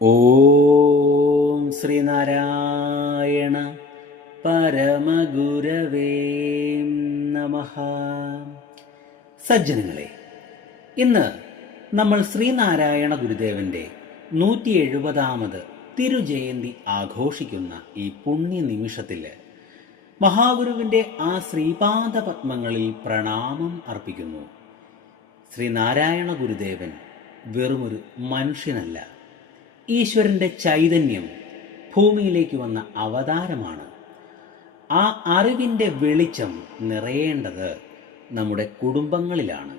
ഓം ശ്രീനാരായണ പരമഗുരവേ നമഃ. സജ്ജനങ്ങളെ, ഇന്ന് നമ്മൾ ശ്രീനാരായണ ഗുരുദേവന്റെ 170ാമത് തിരുജയന്തി ആഘോഷിക്കുന്ന ഈ പുണ്യ നിമിഷത്തില് മഹാഗുരുവിന്റെ ആ ശ്രീപാദ പത്മങ്ങളിൽ പ്രണാമം അർപ്പിക്കുന്നു. ശ്രീനാരായണ ഗുരുദേവൻ വെറുമൊരു മനുഷ്യനല്ല, ഈശ്വരന്റെ ചൈതന്യം ഭൂമിയിലേക്ക് വന്ന അവതാരമാണ്. ആ അറിവിൻ്റെ വെളിച്ചം നിറയേണ്ടത് നമ്മുടെ കുടുംബങ്ങളിലാണ്.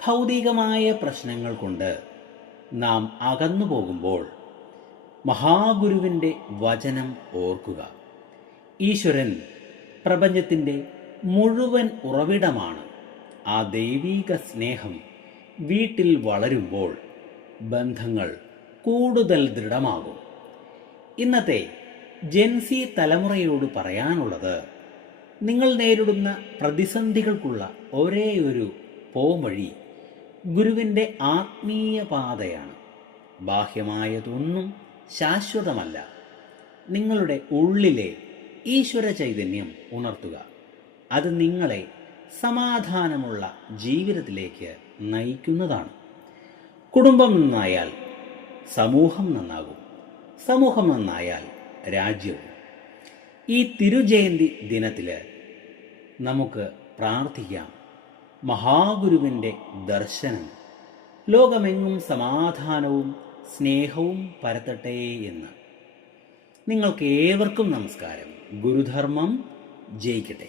ഭൗതികമായ പ്രശ്നങ്ങൾ കൊണ്ട് നാം അകന്നു പോകുമ്പോൾ മഹാഗുരുവിൻ്റെ വചനം ഓർക്കുക. ഈശ്വരൻ പ്രപഞ്ചത്തിൻ്റെ മുഴുവൻ ഉറവിടമാണ്. ആ ദൈവീക സ്നേഹം വീട്ടിൽ വളരുമ്പോൾ ബന്ധങ്ങൾ കൂടുതൽ ദൃഢമാകും. ഇന്നത്തെ ജെൻസി തലമുറയോട് പറയാനുള്ളത്, നിങ്ങൾ നേരിടുന്ന പ്രതിസന്ധികൾക്കുള്ള ഒരേ ഒരു പോംവഴി ഗുരുവിൻ്റെ ആത്മീയ പാതയാണ്. ബാഹ്യമായതൊന്നും ശാശ്വതമല്ല. നിങ്ങളുടെ ഉള്ളിലെ ഈശ്വര ചൈതന്യം ഉണർത്തുക. അത് നിങ്ങളെ സമാധാനമുള്ള ജീവിതത്തിലേക്ക് നയിക്കുന്നതാണ്. കുടുംബം നന്നായാൽ സമൂഹം നന്നാകും, സമൂഹം നന്നായാൽ രാജ്യവും. ഈ തിരുജയന്തി ദിനത്തില് നമുക്ക് പ്രാർത്ഥിക്കാം, മഹാഗുരുവിൻ്റെ ദർശനം ലോകമെങ്ങും സമാധാനവും സ്നേഹവും പരത്തട്ടെ എന്ന്. നിങ്ങൾക്ക് ഏവർക്കും നമസ്കാരം. ഗുരുധർമ്മം ജയിക്കട്ടെ.